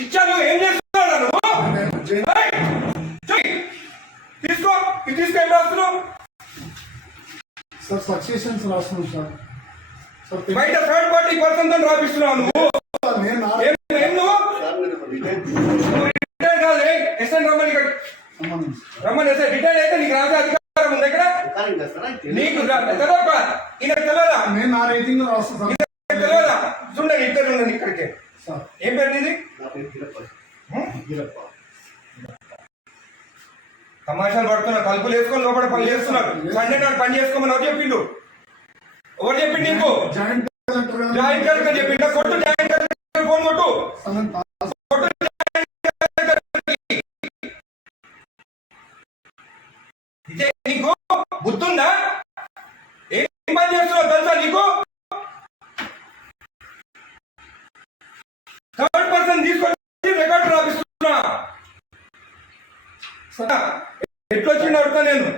ఇచ్చాను ఏం చేస్తున్నాడు తీసుకో ఇది తీసుకొని రాస్తున్నావు సార్ సక్సెషన్స్ రాస్తున్నాం సార్ బయట థర్డ్ పార్టీ పర్సన్ తో రాపిస్తున్నావు నువ్వు రమ్మని ఎస్ఐ రిటైర్ అయితే నీకు రాజే అధికారం ఉంది ఇక్కడ నీకు తెలియదా నేను నా రేటింగ్ రాస్తాను తెలియదా చూడండి ఇద్దరు ఉండండి ఇక్కడికి ఏం పేరు నీది తమాషాలు పడుతున్నారు కలుపులు వేసుకొని లోపల పని చేస్తున్నారు సండే నాడు పని చేసుకోమని ఎవరు చెప్పిండు నీకు జాయింట్ కలెక్టర్ చెప్పిండు కొట్టు జాయింట్ కలెక్టర్ ఫోన్ కొట్టు ఇదే నీకు బుద్ధుందా ఏం పని చేస్తున్నావు తెలుసా నీకు థర్డ్ పర్సన్ తీసుకొచ్చి రికార్డు రాపిస్తున్నా ఎట్లా వచ్చింది అడుగుతా నేను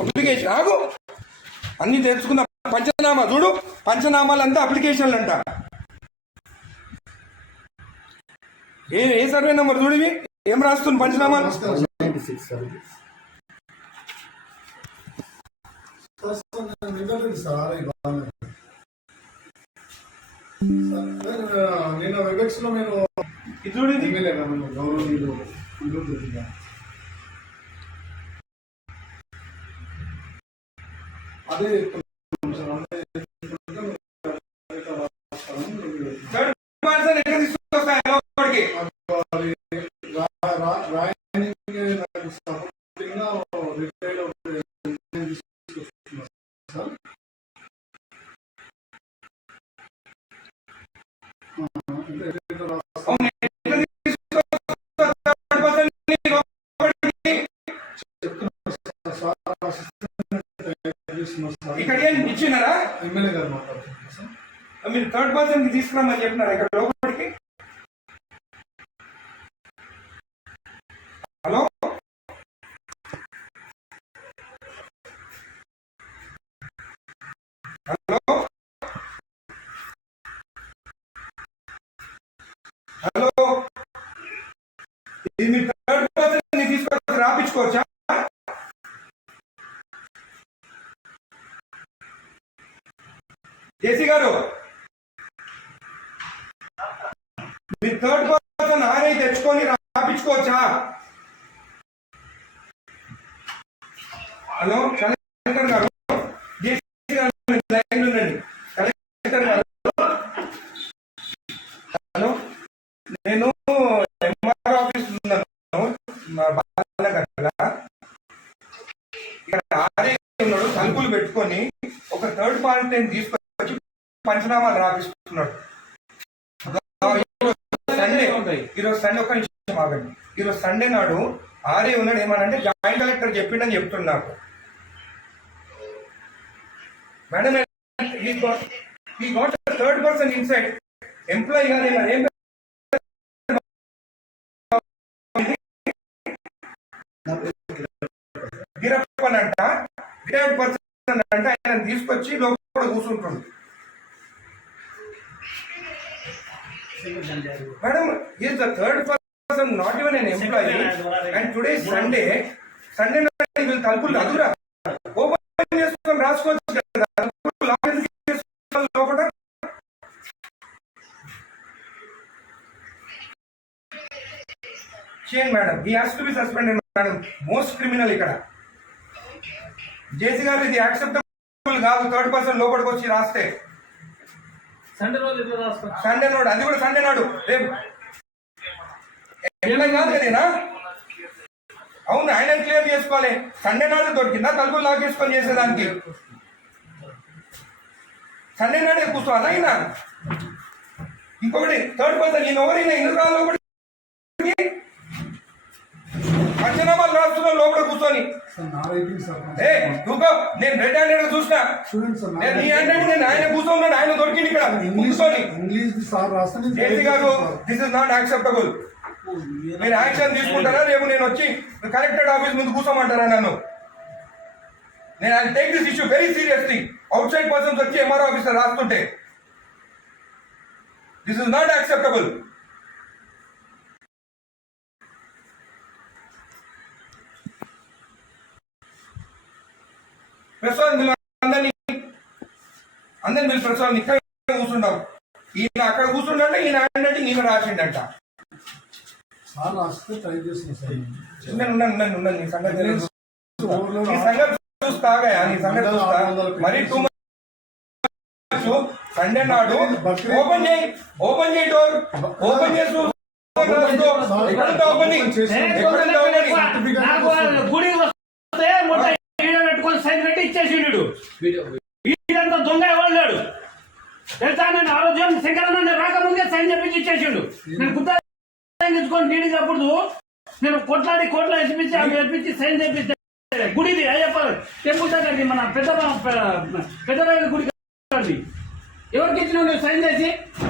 అప్లికేషన్ ఆగు అన్ని తెలుసుకున్న పంచనామా చూడు పంచనామాలు అంతా అప్లికేషన్లు అంట ఏ సర్వే నెంబర్ చూడు ఏం రాస్తుంది పంచనామాలు నేను వెబెక్స్ లో నేను గౌరవనీయులు అదే ఇక్కడ ఏం ఇచ్చినారా ఎమ్మెల్యే గారు మాట్లాడుతున్నారు సార్ మీరు థర్డ్ పర్సన్ కి తీసుకురామని చెప్పినారా ఇక్కడ లోపలికి హలో హలో హలో ఇది మీరు థర్డ్ పర్సన్ ని తీసుకొచ్చి రాపించుకోవచ్చా జేసీ గారు మీ థర్డ్ పర్సన్ ఆర్ఐ తెచ్చుకొని రాపించుకోవచ్చా హలో కలెక్టర్ గారు జేసీ గారు లైన్ ఉండండి కలెక్టర్ గారు హలో నేను ఎంఆర్ ఆఫీస్ ఉన్నాను ఇక్కడ ఆర్ఐ ఉన్నాడు తలుపులు పెట్టుకొని ఒక థర్డ్ పార్టీని తీసుకొని పంచనామాలు రాపిస్తున్నాడు సండే ఈరోజు సండే ఒక్క నిమిషం ఆగండి ఈరోజు సండే నాడు ఆర్ఏ ఉన్నాడు ఏమనంటే జాయింట్ కలెక్టర్ చెప్పిండని చెప్తున్నాడు నాకు మేడం ఈ got third person inside employee గారు ఏం గిరప్పన్ అంట రిటైర్డ్ పర్సన్ అంటే ఆయన తీసుకొచ్చి లోపల కూర్చుంటుంది Madam, he is the third person, not even an employee. And today is Sunday. Sunday night he will kalpul adura. Open cheskoni raskochu kada. Kalpul lock cheskoni lopata. Change, madam. He has to be suspended, madam. Most criminal ikkada. JC garu ఇది acceptable కాదు third person లోపలికి వచ్చి రాస్తే Sunday నాడు అది కూడా Sunday నాడు రేపు కాదు కదేనా అవును ఆయన క్లియర్ చేసుకోవాలి సండే నాడు దొరికిందా తలుపులు లాక్ చేసుకొని చేసేదానికి సండే నాడే కూర్చోవాలా అయినా ఇంకొకటి థర్డ్ పర్సన్ ఈయన ఎవరైనా ఎందుకు రావాలి పంచనామాలు రాస్తున్నా లోపల కూర్చొని. సార్ నా రైటింగ్ సార్ ఏ నువ్వు నేను రెడ్ హ్యాండెడ్ చూసినా, స్టూడెంట్ సార్ నేను నీ హ్యాండెడ్ నేను ఆయన కూర్చోన్నాడు, ఆయన దొరికింది ఇక్కడ కూర్చొని. ఇంగ్లీష్ సార్ రాస్తాను జేసీ గారు దిస్ ఇస్ నాట్ యాక్సెప్టబుల్. మీరు యాక్షన్ తీసుకుంటారా రేపు నేను వచ్చి కలెక్టరేట్ ఆఫీస్ ముందు కూర్చోమంటారా నన్ను? నేను I take this issue very seriously. Outside persons వచ్చి ఎంఆర్ఓ ఆఫీసర్ రాస్తుంటే this is not acceptable. Prasad అందరినీ మీరు ప్రసాద్ ఇక్కడ కూర్చున్నాం. ఈయన అక్కడ కూర్చుంటే ఈయన అంటే ఈయన రాసిండట. సార్ రాస్తే ట్రై చేస్తున్నాను సార్. ఉన్నాను నీ సంగతి చూస్తాగా, నీ సంగతి చూస్తా. మరి టూ మచ్. సండే నాడు ఓపెన్ చేయి డోర్, ఓపెన్ చేసి గుడి వస్తే మొత్తం పెట్టుకొని సైన్ పెట్టి ఇచ్చేసిండు. వీడంతా దొంగ ఎవరు లేడు తెలుసా? నేను ఆరోగ్యం శంకరన్న రాకముందే సైన్ చెప్పించి ఇచ్చేసిండు. నేను గుర్తు తీసుకొని నీడి అప్పుడు నేను కొట్లాడి ఎత్తిపించి అవి ఎత్తిపించి సైన్ చేపించి గుడిది అయ్యప్ప టెంపుల్ దగ్గరది మన పెద్దరాయల గుడి. ఎవరికి ఇచ్చినావు నువ్వు సైన్ చేసి?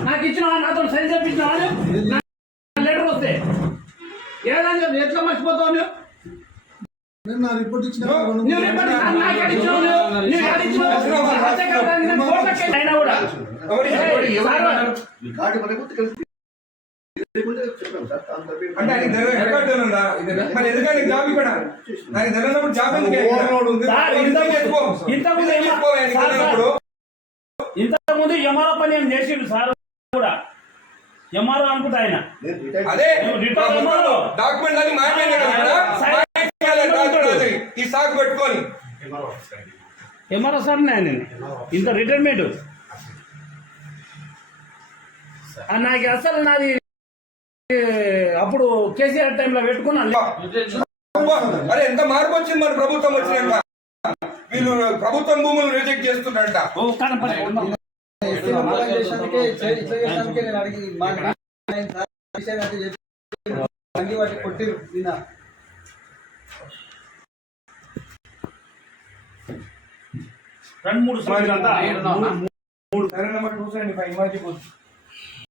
నాకు ఇచ్చినావా? నాతో సైన్ చేపించినావా? లెటర్ వస్తే ఏదని చెప్పి ఎట్లా మర్చిపోతావు నువ్వు? నేను నా రిపోర్ట్ ఇచ్చిన అంటే ఆయన రికార్డు ఉందా? మరి ఎందుకంటే జాబ్ ఇక్కడ నాకు తెలియనప్పుడు జాబ్ ఇంతకుముందు ఎంఆర్ఓ పని ఏం చేసిండు సార్ కూడా. ఎంఆర్ఓ అనుకుంటా ఆయన. అదే డాక్యుమెంట్ అని మాయమైన ఈ సాగు పెట్టుకొని ఎంఆర్ఓ సార్ నేను ఇంత రిటైర్మెంట్ నాకు అసలు నాది అప్పుడు కేసీఆర్ టైంలో పెట్టుకున్నాను. అరే ఎంత మార్పు వచ్చింది మన ప్రభుత్వం వచ్చినాక. వీళ్ళు ప్రభుత్వం భూములు రిజెక్ట్ చేస్తున్నారంట. రెండు మూడు నెంబర్ 275 ఇమాజిబుల్